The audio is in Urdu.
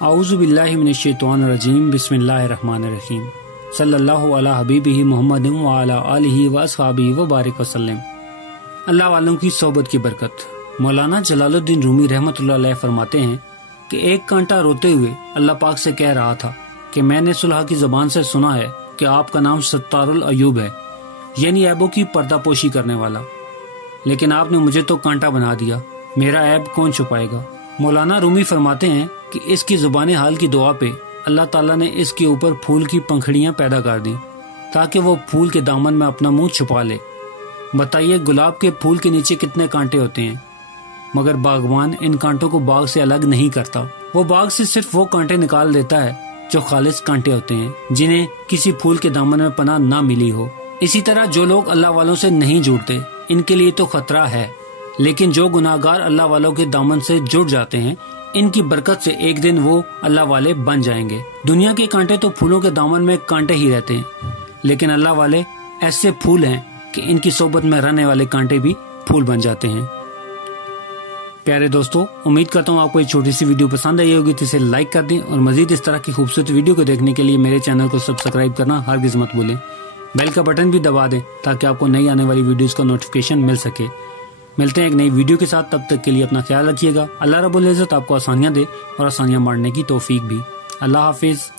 اعوذ باللہ من الشیطان الرجیم بسم اللہ الرحمن الرحیم صلی اللہ علی حبیبہ محمد وعلی آلہ واصحابہ وبارک وسلم۔ اللہ والوں کی صحبت کی برکت۔ مولانا جلال الدین رومی رحمۃ اللہ علیہ فرماتے ہیں کہ ایک کانٹا روتے ہوئے اللہ پاک سے کہہ رہا تھا کہ میں نے صلح کی زبان سے سنا ہے کہ آپ کا نام ستار العیوب ہے، یعنی عیبوں کی پردہ پوشی کرنے والا، لیکن آپ نے مجھے تو کانٹا بنا دیا، میرا عیب کون چھپائے گا۔ مولانا رومی فرماتے ہیں کہ اس کی زبان حال کی دعا پہ اللہ تعالیٰ نے اس کے اوپر پھول کی پنکھڑیاں پیدا کر دیں تاکہ وہ پھول کے دامن میں اپنا منہ چھپا لے۔ بتائیے گلاب کے پھول کے نیچے کتنے کانٹے ہوتے ہیں، مگر باغبان ان کانٹوں کو باغ سے الگ نہیں کرتا، وہ باغ سے صرف وہ کانٹے نکال دیتا ہے جو خالص کانٹے ہوتے ہیں، جنہیں کسی پھول کے دامن میں پناہ نہ ملی ہو۔ اسی طرح جو لوگ اللہ والوں سے نہیں جڑتے ان کے لیے تو خطرہ ہے، لیکن جو گناہگار اللہ والوں کے دامن سے جڑ جاتے ہیں ان کی برکت سے ایک دن وہ اللہ والے بن جائیں گے۔ دنیا کے کانٹے تو پھولوں کے دامن میں کانٹے ہی رہتے ہیں، لیکن اللہ والے ایسے پھول ہیں کہ ان کی صحبت میں رہنے والے کانٹے بھی پھول بن جاتے ہیں۔ پیارے دوستو، امید کرتا ہوں آپ کو یہ چھوٹی سی ویڈیو پسند آئی ہوگی تو اسے لائک کر دیں، اور مزید اس طرح کی خوبصورت ویڈیو کو دیکھنے کے لیے میرے چینل کو سبسکرائب کرنا ہرگز مت بھولیں۔ بیل کا بٹن بھی دبا دیں تاکہ آپ کو نئی آنے والی ویڈیوز کا نوٹیفیکیشن مل سکے۔ ملتے ہیں ایک نئی ویڈیو کے ساتھ، تب تک کے لیے اپنا خیال رکھیے گا۔ اللہ رب العزت آپ کو آسانیاں دے اور آسانیاں بانٹنے کی توفیق بھی۔ اللہ حافظ۔